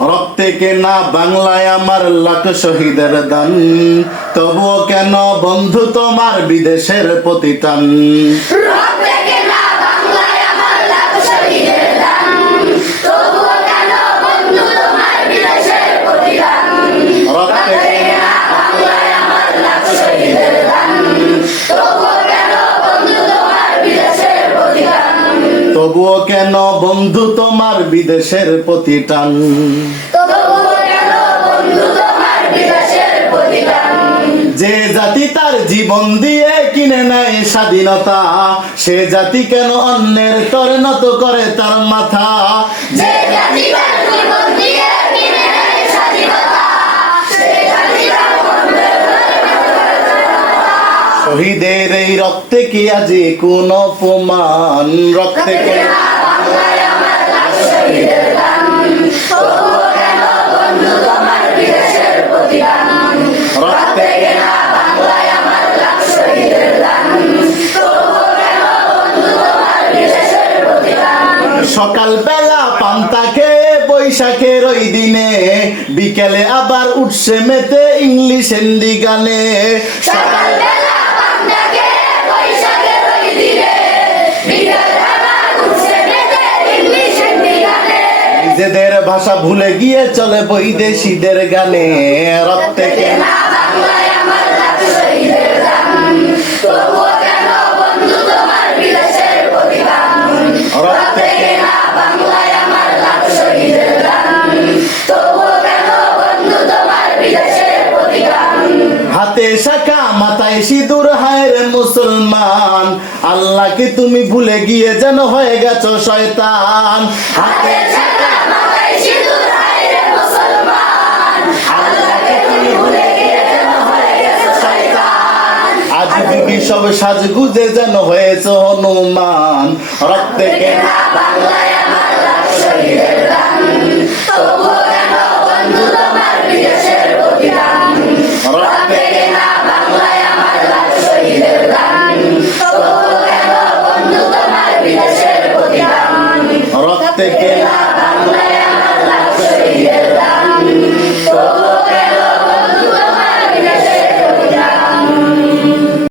রক্তে কেনা বাংলায় আমার লাখ শহীদের দান, তবুও কেন বন্ধু তোমার বিদেশের প্রতি টান? রক্তে কেনা বাংলায় আমার লাখ শহীদের দান, তবুও কেন বন্ধু তোমার বিদেশের প্রতি টান? রক্তে কেনা বাংলায় আমার লাখ শহীদের দান, তবুও কেন বন্ধু তোমার বিদেশের প্রতি টান? তবুও কেন বন্ধু তোমার বিদেশের প্রতি টান? তবুও কেন বন্ধু তোমার বিদেশের প্রতি টান? যে জাতি তার জীবন দিয়ে কিনে নেয় স্বাধীনতা, সে জাতি কেন অন্যের তরে নত করে তার মাথা? যে জাতি তার জীবন দিয়ে কিনে নেয় স্বাধীনতা, সে জাতি তার বন্ধের তরে নত করে তার মাথা। শহীদের এই রক্তে কি আজি কোন অপমান? রক্তে কেনা বাংলায় আমার লাখ শহীদের দান, তবুও কেন বন্ধু তোমার বিদেশের প্রতি টান? রক্তে কেনা বাংলায় আমার লাখ শহীদের দান, তবুও কেন বন্ধু তোমার বিদেশের প্রতি টান? সকাল বেলা পান্তা খেয়ে বৈশাখের ওই দিনে, বিকেলে আবার উঠছে মেতে ইংলিশ হিন্দি গানে। সকালবেলা পান্তা খেয়ে বৈশাখের ওই দিনে, বিকেলে আবার উঠছে মেতে ইংলিশ হিন্দি গানে। নিজেদের ভাষা ভুলে গিয়ে চলে বৈদেশিদের গানে। রক্তে কেনা কেনা বাংলায় আমার লাখ শহীদের দান, তবুও কেন বন্ধু তোমার বিদেশের প্রতি টান? রক্তে কেনা বাংলায় আমার লাখ শহীদের দান, তবুও কেন বন্ধু তোমার বিদেশের প্রতি টান? হাতে শাখা মাথায় সিঁদুর, হায় রে মুসলমান, আল্লাহকে তুমি ভুলে গিয়ে যেন হয়ে গেছো শয়তান। হাতে ছাতা মাথায় সিঁদুর, হায় রে মুসলমান, আল্লাহকে তুমি ভুলে গিয়ে যেন হয়ে গেছো শয়তান। আজ দিদি সব সাজগুজে যেন হয়েছে হনুমান। রক্তে কেনা কেনা বাংলায় আমার লাখ শহীদের দান, তবুও কেন বন্ধু তোমার বিদেশের প্রতি টান? রক্তে কেনা বাংলায় আমার লাখ শহীদের দান, তবুও কেন বন্ধু তোমার বিদেশের প্রতি টান? রক্তে কেনা